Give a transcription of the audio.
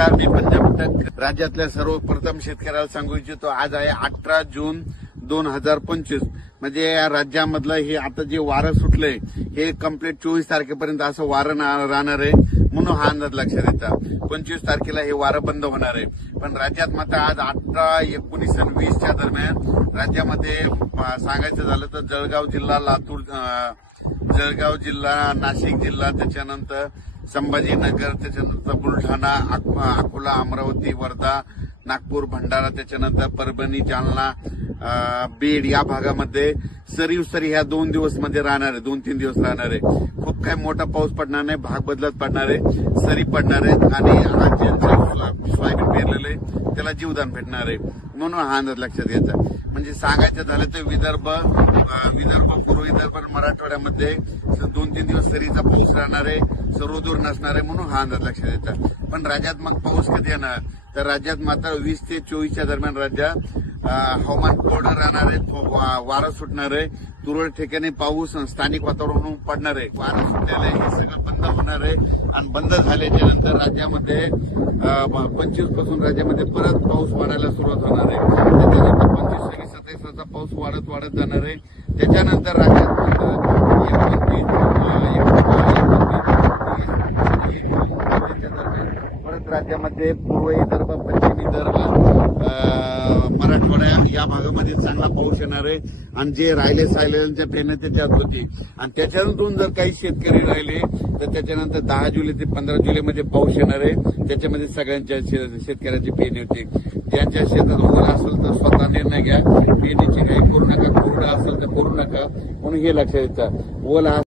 नमस्कार, मी पंजाब तक राज्यातल्या सर्वप्रथम शेतकऱ्याला सांगू इच्छितो, आज आहे 18 जून 2025. म्हणजे या राज्यामधलं हे आता जे वारं सुटलंय हे कम्प्लीट 24 तारखेपर्यंत असं वारं राहणार आहे, म्हणून हा अंदाज लक्षात येतात. 25 तारखेला हे वारं बंद होणार आहे. पण राज्यात मात्र आज 18, 19 आणि 20च्या दरम्यान राज्यामध्ये सांगायचं झालं तर जळगाव जिल्हा, लातूर, जळगाव जिल्हा, नाशिक जिल्हा, त्याच्यानंतर संभाजीनगर, त्याच्यानंतर बुलढाणा, अकोला, अमरावती, वर्धा, नागपूर, भंडारा, त्याच्यानंतर परभणी, जालना, बीड या भागामध्ये सरी ह्या 2 दिवस मध्ये राहणार आहे, 2-3 दिवस राहणार आहे. खूप काही मोठा पाऊस पडणार नाही, भाग बदलत पडणार आहे, सरी पडणार आहेत आणि ज्यांचं सोयाबीन पेरलेलं आहे त्याला जीवदान भेटणार आहे, म्हणून हा अंदाज लक्षात घ्यायचा. म्हणजे सांगायचं झालं तर विदर्भ, पूर्व विदर्भ, मराठवाड्यामध्ये 2-3 दिवस सरीचा पाऊस राहणार आहे, सर्वदूर नसणार आहे, म्हणून हा अंदाज लक्षात येतात. पण राज्यात मग पाऊस कधी येणार, तर राज्यात मात्र 20 ते 24च्या दरम्यान राज्यात हवामान कोरडं राहणार आहे, वारं सुटणार आहे, तुरळक ठिकाणी पाऊस स्थानिक वातावरण पडणार आहे. वारं सुटलेलं आहे, हे सगळं बंद होणार आहे आणि बंद झाल्याच्या नंतर राज्यामध्ये 25 पासून राज्यामध्ये परत पाऊस वाढायला सुरुवात होणार आहे. त्याच्यानंतर 25, 26, 27चा पाऊस वाढत जाणार आहे. त्याच्यानंतर राज्यात परत राज्यामध्ये पूर्व विदर्भ, पश्चिम विदर्भ, मराठवाडा या भागामध्ये चांगला पाऊस येणार आहे आणि जे राहिले सायलेंच्या पेरण्या त्याच्यात होती. आणि त्याच्यानंतर जर काही शेतकरी राहिले तर त्याच्यानंतर 10 जुलै ते 15 जुलैमध्ये पाऊस येणार आहे. त्याच्यामध्ये सगळ्यांच्या शेतकऱ्याची पेरणी होती. ज्यांच्या शेतात ओल असेल तर स्वतः निर्णय घ्या, पेरणीची काही करू नका, कोरडा असेल तर करू नका, म्हणून हे लक्षात येतं. ओल